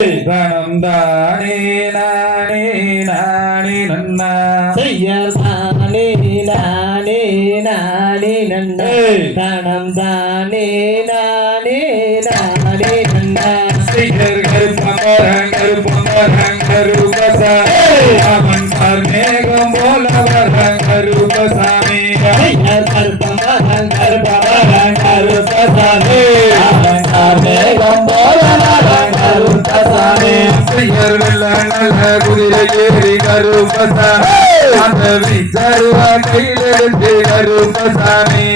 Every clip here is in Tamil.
ரணம் தானே நானே நானே நன்னா செய்ய தானே நானே நானே நன்னா ரணம் தானே நானே நானே நன்னா செய்யர்கள் பமரங்கர் பமரங்கர் உபசா அவன் மேகம் போல வரங்கர் உபசாமி செய்யர்கள் பமரங்கர் பமரங்கர் உபசாமி அவன் மேகம் போல வரங்கர் உபசாமி செய்யர் வெள்ளங்கள் குதிரை ஏறி கருப்பசா அந்த விச்சருவா கையிலிருந்து கருப்பசாமி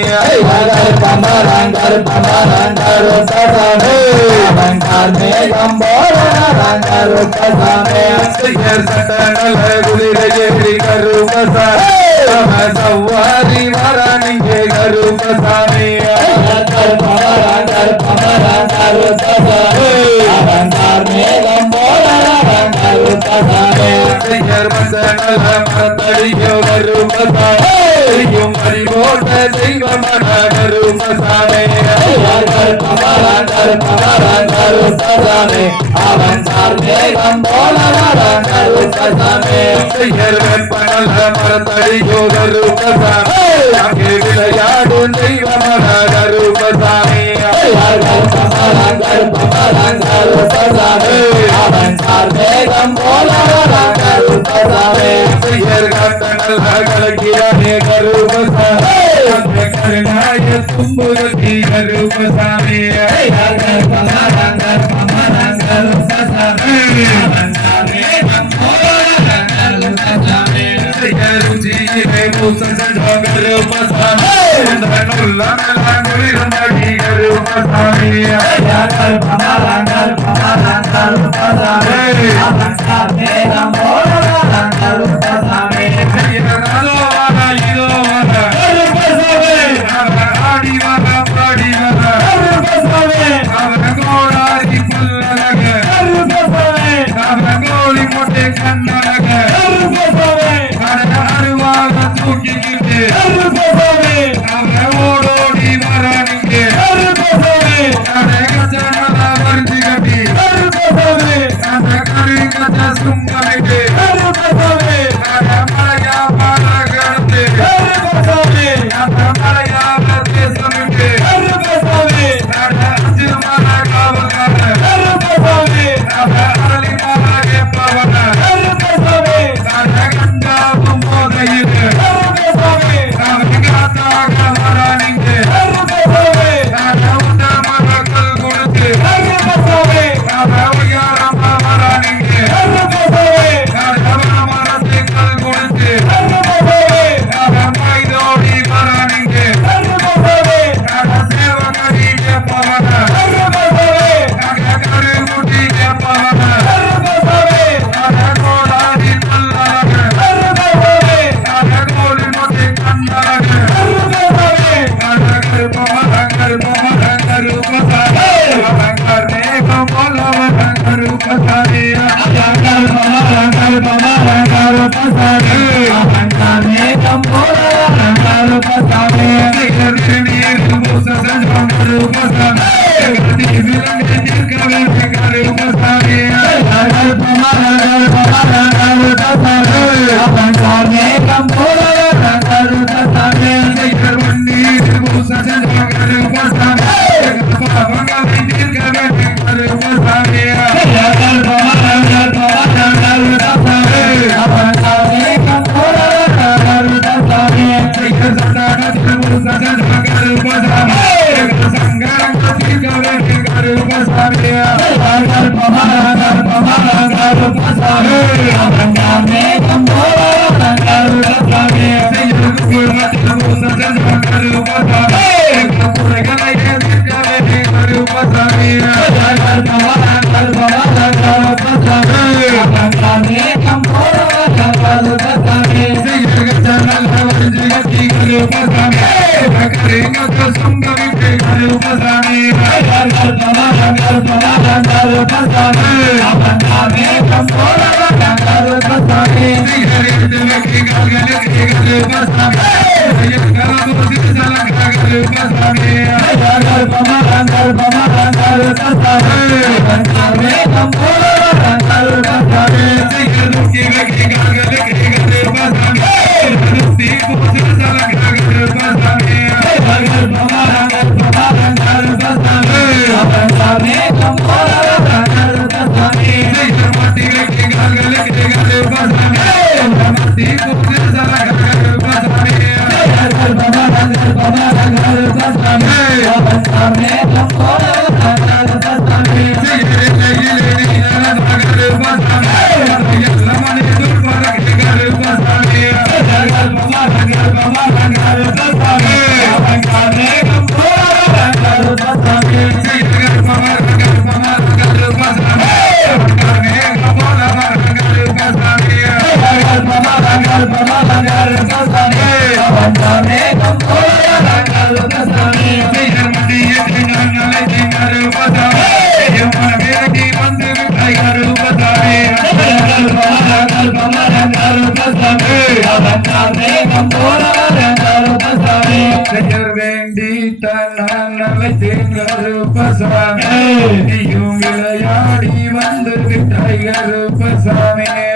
பமரங்கர் பமரங்கர் உபசாமி அவன் மேகம் போல வரங்கர் உபசாமி செய்யர் சட்டங்கள் குதிரை ஏறி கருப்பசா சவாரி வரானிங்கே கருப்பசாமி பமரங்கர் பமரங்கர் உபசாமி அவன் மேகம் போல வரங்கர் உபசாமி செய்யர் மசனல மரத்தடியோ கருப்பசாமியும் அறிவோட்ட தெய்வமன கருப்பசாமி பமரங்கர் பமரங்கர் உபசாமி அவன் மேகம் போல வரங்கர் உபசாமி செய்யர் வெப்பனல மரத்தடியோ கருப்பசாமி அங்கே விளையாடும் தெய்வமன கருப்பசாமி பமரங்கர் பமரங்கர் உபசாமி அவன் மேகம் போல வரங்கர் உபசாமி செய்யர் கட்டனல் கலக்கியானே கருப்பசாமி அந்த கருணாய தும்புகி கருப்பசாமி பமரங்கர் பமரங்கர் உபசாமி அவன் மேகம் போல வரங்கர் உபசாமி செய்யர் ருச்சியிலே பூசன் கருப்பசாமி கருப்பசாமி பமரங்கர் பமரங்கர் உபசாமி அவன் மேகம் போல வரங்கர் உபசாமி Hare வேண்டி தன்னை கருப்பசாமி நீயும் விளையாடி வந்து விட்டாய் கருப்பசாமி